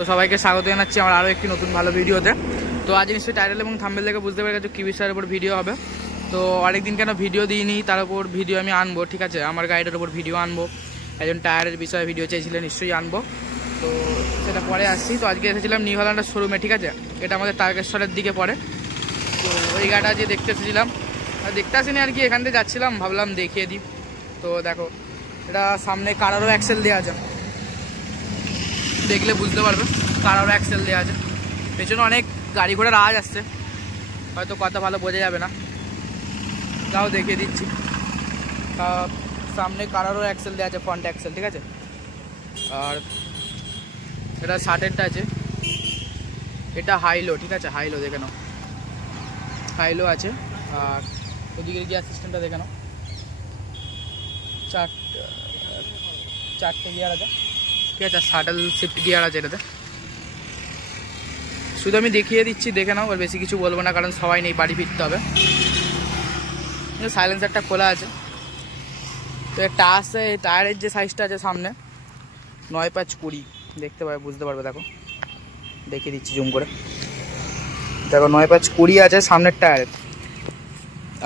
তো সবাইকে স্বাগত জানাচ্ছি আমার আরও একটি নতুন ভালো ভিডিওতে। তো আজ নিশ্চয়ই টাইটেল এবং থাম্বনেল দেখে বুঝতে পেরে গেছো কী বিষয়ের উপর ভিডিও হবে। তো অনেকদিন কেন ভিডিও দিইনি, তার উপর ভিডিও আমি আনবো, ঠিক আছে। আমার গাইডের উপর ভিডিও আনবো, একজন টায়ারের বিষয়ে ভিডিও চেয়েছিলেন, নিশ্চয়ই আনবো। তো সেটা পরে আসছি। তো আজকে এসেছিলাম নিউ হল্যান্ডের শোরুমে, ঠিক আছে। এটা আমাদের তারকেশ্বরের দিকে পড়ে। তো ওই গাড়িটা যে দেখতে এসেছিলাম, দেখতে আসিনি আর কি, এখান থেকে যাচ্ছিলাম, ভাবলাম দেখিয়ে দিই। তো দেখো, এটা সামনে কারারও অ্যাক্সেল দেওয়া আছে, দেখলে বুঝতে পারবে। কারারও অ্যাক্সেল দেওয়া আছে, পেছনে অনেক গাড়ি ঘোড়ার আওয়াজ আসছে, হয়তো কথা ভালো বোঝা যাবে না, তাও দেখিয়ে দিচ্ছি। সামনে কারারও অ্যাক্সেল দেওয়া আছে, ফ্রন্ট অ্যাক্সেল, ঠিক আছে। আর এটা 60-এরটা আছে, এটা হাইলো, ঠিক আছে। হাইলো দেখে নাও, হাইলো আছে। আর ওদিকের গিয়ার সিস্টেমটা দেখে নাও, চারটে গিয়ার আছে, ঠিক আছে। শাটল শিফট গিয়ার আছে এটাতে। শুধু আমি দেখিয়ে দিচ্ছি, দেখে নাও, আর বেশি কিছু বলবো না, কারণ সবাই নেই, বাড়ি ফিরতে হবে। সাইলেন্সারটা খোলা আছে। তো একটা আছে, টায়ারের যে সাইজটা আছে সামনে 9/5-20, দেখতে পাবে, বুঝতে পারবে। দেখো দেখিয়ে দিচ্ছি জুম করে, দেখো 9/5-20 আছে সামনের টায়ারের।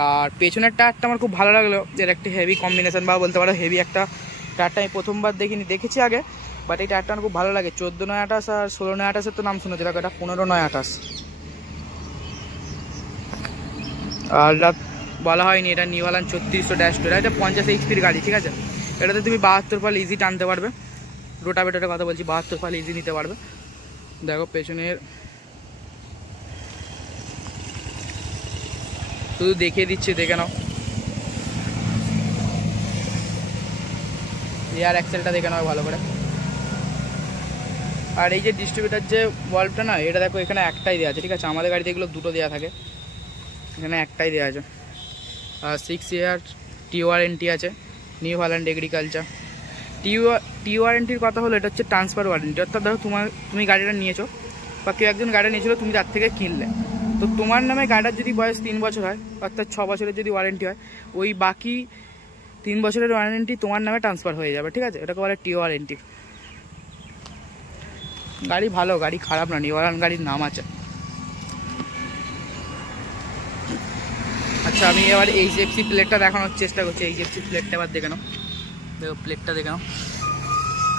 আর পেছনের টায়ারটা আমার খুব ভালো লাগলো, এর একটা হেভি কম্বিনেশন, বা বলতে পারো হেভি একটা টায়ারটা আমি প্রথমবার দেখেছি আগে, বাট এই টায়ারটা আমার খুব ভালো লাগে। 14/9/28 আর 16/9/28 তো নাম শুনেছি, দেখো এটা 15/9/28। আর বলা হয়নি, এটা নিউ হল্যান্ড 3400-2, এটা 50 HP গাড়ি, ঠিক আছে। এটাতে তুমি 72 পাল ইজি টানতে পারবে। রোটাভেটরের কথা বলছি, 72 পাল ইজি নিতে পারবে। দেখো পেছনের, শুধু দেখিয়ে দিচ্ছি, দেখে নাও। রিয়ার অ্যাক্সেলটা দেখে নাও ভালো করে। আর এই যে ডিস্ট্রিবিউটার যে বাল্বটা না, এটা দেখো এখানে একটাই দেওয়া আছে, ঠিক আছে। আমাদের গাড়িতে এগুলো দুটো দেওয়া থাকে, এখানে একটাই দেওয়া আছে। আর 6 ইয়ার টি ওয়ারেন্টি আছে নিউ হল্যান্ড এগ্রিকালচার। টি ওয়ারেন্টির কথা হলো, এটা হচ্ছে ট্রান্সফার ওয়ারেন্টি। অর্থাৎ ধরো তুমি গাড়িটা নিয়েছো, বা কেউ একজন গাড়ি নিয়েছিল, তুমি যার থেকে কিনলে, তো তোমার নামে গাড়িটার যদি বয়স 3 বছর হয়, অর্থাৎ 6 বছরের যদি ওয়ারেন্টি হয়, ওই বাকি 3 বছরের ওয়ারেন্টি তোমার নামে ট্রান্সফার হয়ে যাবে, ঠিক আছে। এটাকে বলে টি ওয়ারেন্টি। গাড়ি ভালো, গাড়ি খারাপ না, নিউ হল্যান্ড গাড়ির নাম আছে। আচ্ছা, আমি এবার HFC প্লেটটা দেখানোর চেষ্টা করছি। HFC প্লেটটা এবার দেখে নাও, দেখো প্লেটটা দেখে নাও।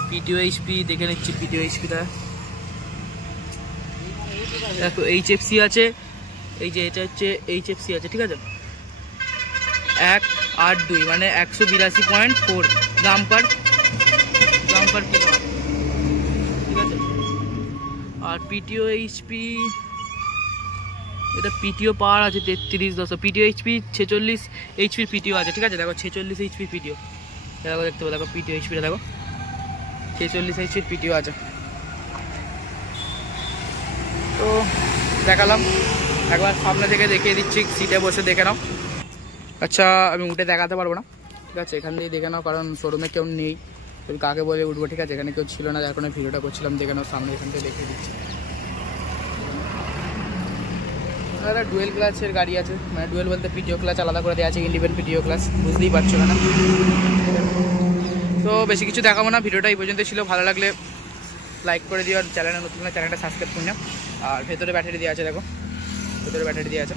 PTOHP দেখে নিচ্ছি, PTOHPটা দেখো, HFC আছে, এই যে এটা হচ্ছে HFC আছে, ঠিক আছে। 182 মানে 182.4 গ্রাম পার কিলো, ঠিক আছে। আর PTOHP, এটা PTO পাওয়ার আছে 3310। PTOHP 46 HP PTO আছে, ঠিক আছে। দেখো 46 HP PTO, দেখো দেখতে পাবো, দেখো PTOHPটা দেখো 46 HP PTO আছে। তো দেখালাম, একবার সামনে থেকে দেখিয়ে দিচ্ছি, সিটে বসে দেখে নাও। আচ্ছা, আমি উঠে দেখাতে পারবো না, ঠিক আছে, এখান থেকেই দেখে নাও, কারণ শোরুমে কেউ নেই, তুমি কাকে বলে উঠবো, ঠিক আছে। এখানে কেউ ছিল না, যার কারণে ভিডিওটা করছিলাম, দেখে নাও সামনে, এখান থেকে দেখিয়ে দিচ্ছি। একটা ডুয়েল ক্লাসের গাড়ি আছে, মানে ডুয়েল বলতে PTO ক্লাস আলাদা করে দেওয়া আছে, ইন্ডিপেন্ডেন্ট PTO ক্লাস, বুঝতেই পারছো না। তো বেশি কিছু দেখাবো না, ভিডিওটা এই পর্যন্ত ছিল। ভালো লাগলে লাইক করে দিও, আর চ্যানেলে নতুন চ্যানেলটা সাবস্ক্রাইব করে নাও। আর ভেতরে ব্যাটারি দেওয়া আছে, দেখো ভেতরে ব্যাটারি দেওয়া আছে।